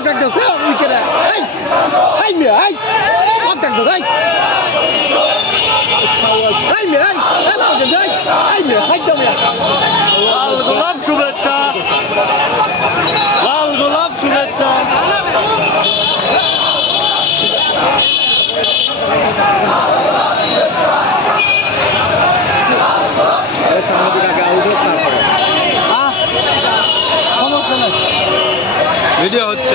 ডাক দাও কেউ উইকেট এই এই মেয়ে এই ডাক দাও এই এই মেয়ে এই এই মেয়ে হাই দাও লাল গোলাপ শুভেচ্ছা লাল গোলাপ শুভেচ্ছা ভিডিও হচ্ছে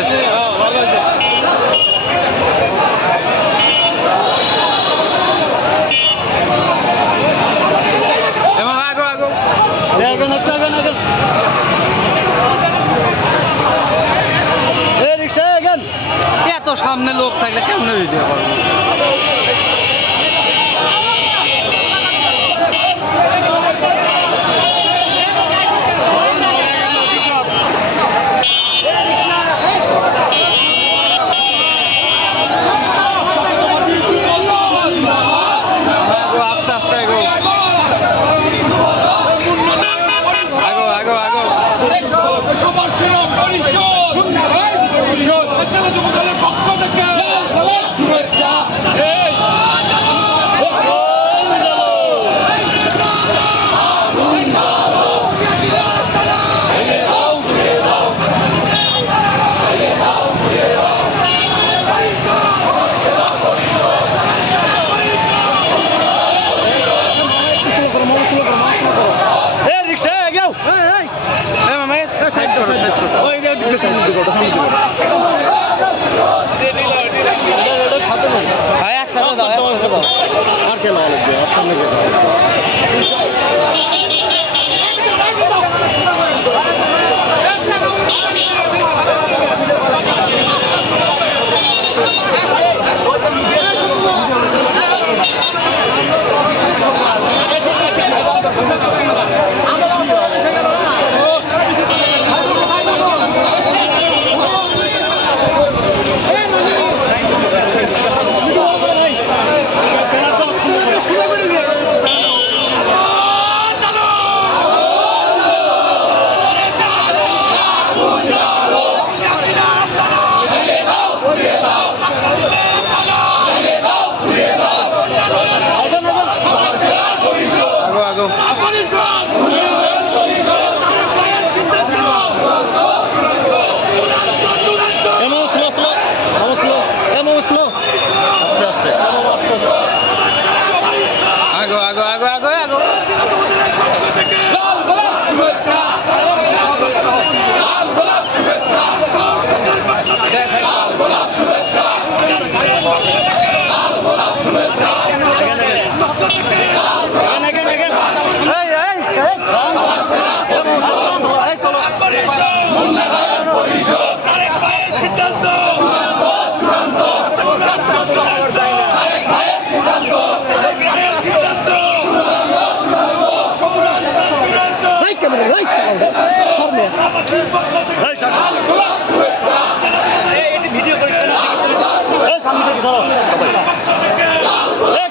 এত সামনে লোক থাকলে কেমন ভিডিও করবো আস্তে আস্তে আগো আগো আগো সবার ছিল দলের পক্ষ থেকে আর খেলা লাগবে আর সামনে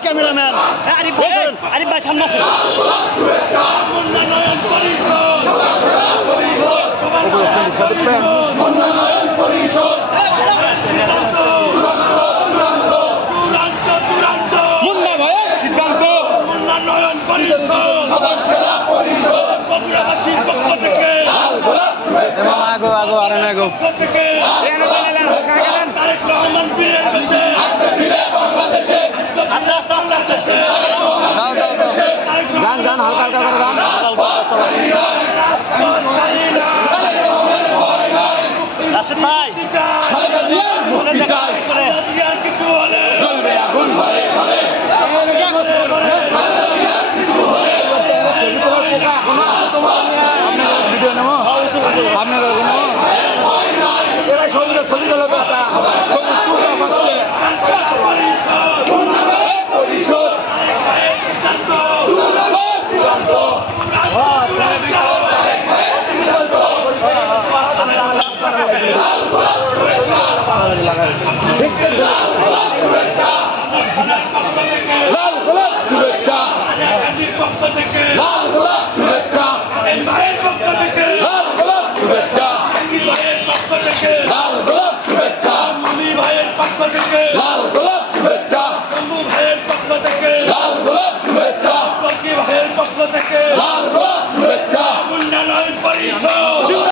ক্যামেরাম্যান আরিফ ভাই সামনে আসেন আগো আগো আর আগো গান গান হালকা হালকা করে গান রাশেদ ভাই কিছু হলে চলবে আগুন ঘরে ঘরে ভিডিও নেব আপনার ছবি গেল তো লাগাই